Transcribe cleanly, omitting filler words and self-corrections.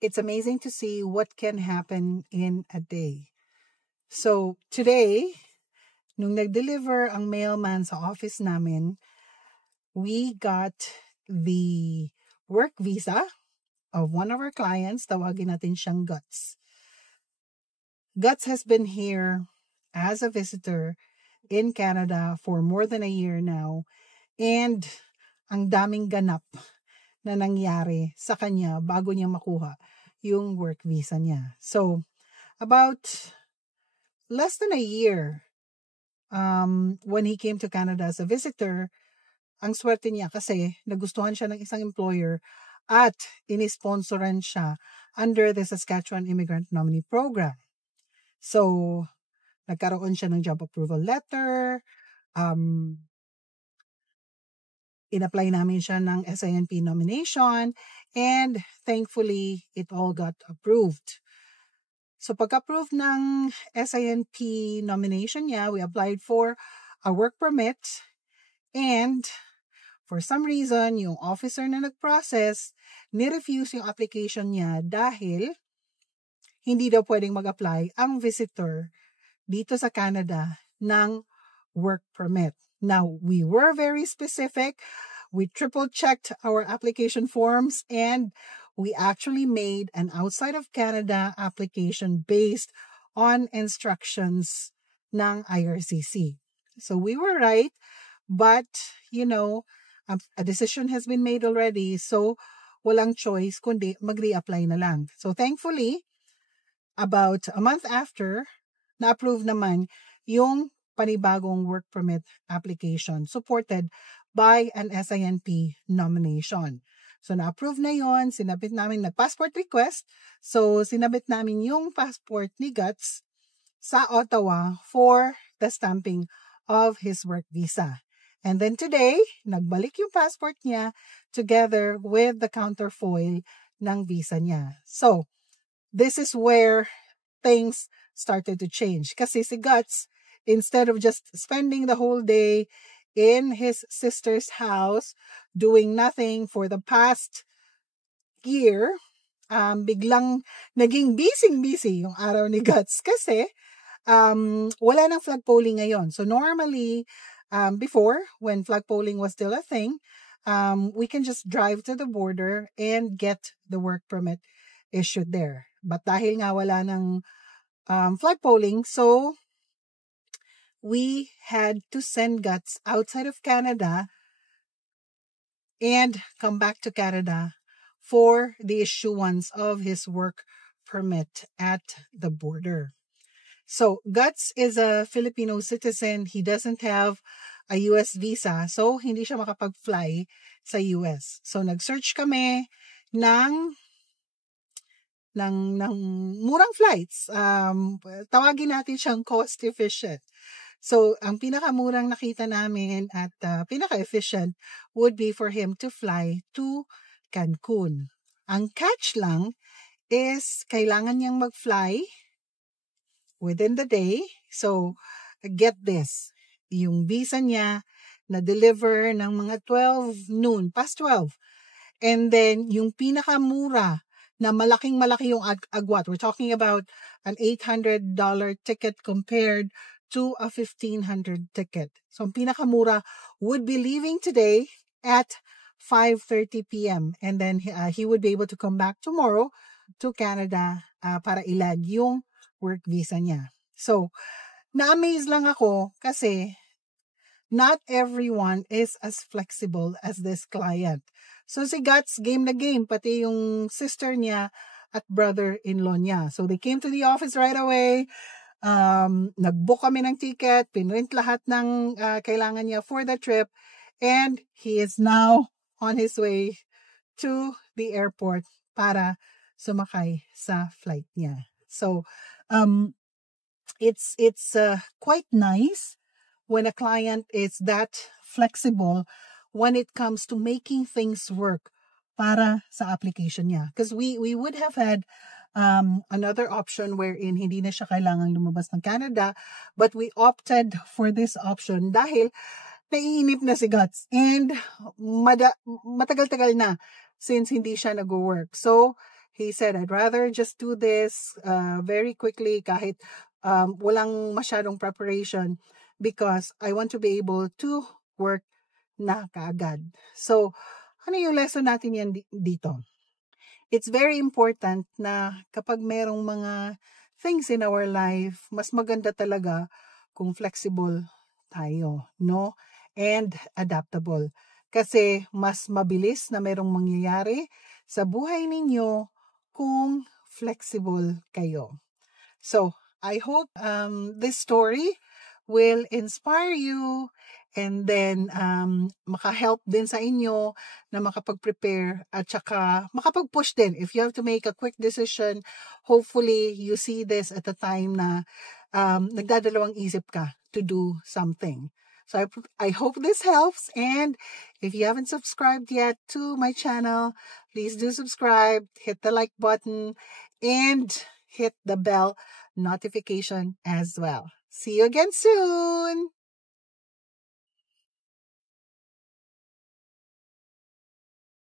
it's amazing to see what can happen in a day. So today, nung nag-deliver ang mailman sa office namin, we got the work visa of one of our clients. Tawagin natin siyang Guts. Guts has been here as a visitor in Canada for more than a year now, and ang daming ganap na nangyari sa kanya bago niya makuha yung work visa niya. So, about less than a year when he came to Canada as a visitor, ang swerte niya kasi nagustuhan siya ng isang employer at inisponsoran siya under the Saskatchewan Immigrant Nominee Program. So, nagkaroon siya ng job approval letter, in-apply namin siya ng SINP nomination, and thankfully, it all got approved. So pag-approve ng SINP nomination niya, we applied for a work permit, and for some reason, yung officer na nag-process, ni-refuse yung application niya dahil hindi daw pwedeng mag-apply ang visitor dito sa Canada ng work permit. Now, we were very specific. We triple-checked our application forms, and we actually made an outside of Canada application based on instructions ng IRCC. So we were right, but, a decision has been made already, so walang choice kundi mag-reapply na lang. So thankfully, about a month after, na-approve naman yung panibagong work permit application supported by an SINP nomination. So na-approve na yon, sinabit namin nag-passport request. So sinabit namin yung passport ni Guts sa Ottawa for the stamping of his work visa. And then today, nagbalik yung passport niya together with the counterfoil ng visa niya. So, this is where things started to change. Kasi si Guts, instead of just spending the whole day in his sister's house, doing nothing for the past year, biglang naging busy yung araw ni Guts kasi wala nang flag polling ngayon. So normally, before, when flag polling was still a thing, we can just drive to the border and get the work permit issued there. But dahil nga wala ng flag polling, so we had to send Guts outside of Canada and come back to Canada for the issuance of his work permit at the border. So, Guts is a Filipino citizen. He doesn't have a US visa, so hindi siya makapag-fly sa US. So, nag-search kami ng murang flights. Tawagin natin siyang cost efficient. So, ang pinakamurang nakita namin at pinaka-efficient would be for him to fly to Cancun. Ang catch lang is kailangan niyang mag-fly within the day. So, get this. Yung visa niya na-deliver ng mga 12 noon, past 12. And then, yung pinakamura na malaking-malaki yung agwat. We're talking about an $800 ticket compared to a $1,500 ticket. So, ang pinakamura would be leaving today at 5:30 p.m. And then, he would be able to come back tomorrow to Canada para ilag yung work visa niya. So, na-amaze lang ako kasi not everyone is as flexible as this client. So, si Guts, game na game, pati yung sister niya at brother-in-law niya. So, they came to the office right away. Nag-book kami ng ticket, pinrint lahat ng kailangan niya for the trip, and he is now on his way to the airport para sumakay sa flight niya. So, it's quite nice when a client is that flexible when it comes to making things work para sa application niya. Because we would have had another option wherein hindi na siya kailangang lumabas ng Canada, but we opted for this option dahil naiinip na si Guts and matagal-tagal na since hindi siya nag-work. So, He said, I'd rather just do this very quickly kahit walang masyadong preparation because I want to be able to work na kaagad. So, ano yung lesson natin yan dito? It's very important na kapag merong mga things in our life, mas maganda talaga kung flexible tayo, no? And adaptable. Kasi mas mabilis na merong mangyayari sa buhay ninyo kung flexible kayo. So, I hope this story will inspire you and then maka-help din sa inyo na makapag-prepare at saka makapag-push din. If you have to make a quick decision, hopefully you see this at a time na nagdadalawang isip ka to do something. So I hope this helps, and if you haven't subscribed yet to my channel, please do subscribe, hit the like button, and hit the bell notification as well. See you again soon!